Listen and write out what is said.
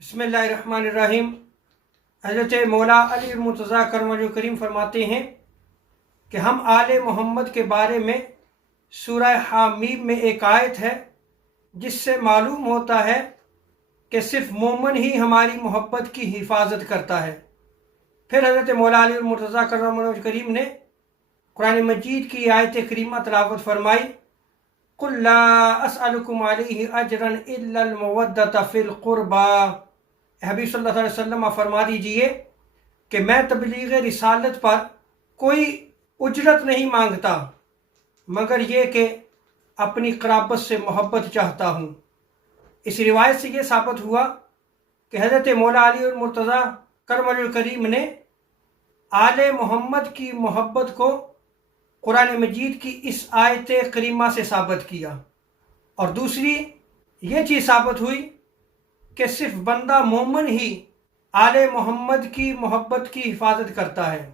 بسم اللہ الرحمن الرحیم۔ حضرت مولا علی المرتضیٰ کرم وجہ کریم فرماتے ہیں کہ ہم آل محمد کے بارے میں سورہ حامیم میں ایک آیت ہے جس سے معلوم ہوتا ہے کہ صرف مومن ہی ہماری محبت کی حفاظت کرتا ہے۔ پھر حضرت مولا علی المرتضیٰ کرم وجہ کریم نے قرآن مجید کی آیت کریمہ تلاوت فرمائی، قُلْ لَا أَسْأَلُكُمْ عَلَيْهِ أَجْرًا إِلَّا الْمَوَدَّةَ فِي الْقُرْبَى۔ حبیب صلی اللہ علیہ وسلم فرما دیجئے کہ میں تبلیغ رسالت پر کوئی اجرت نہیں مانگتا مگر یہ کہ اپنی قرابت سے محبت چاہتا ہوں۔ اس روایت سے یہ ثابت ہوا کہ حضرت مولا علی المرتضیٰ کرم وجہ کریم نے آل محمد کی محبت کو قرآن مجید کی اس آیت کریمہ سے ثابت کیا، اور دوسری یہ چیز ثابت ہوئی کہ صرف بندہ مومن ہی آل محمد کی محبت کی حفاظت کرتا ہے۔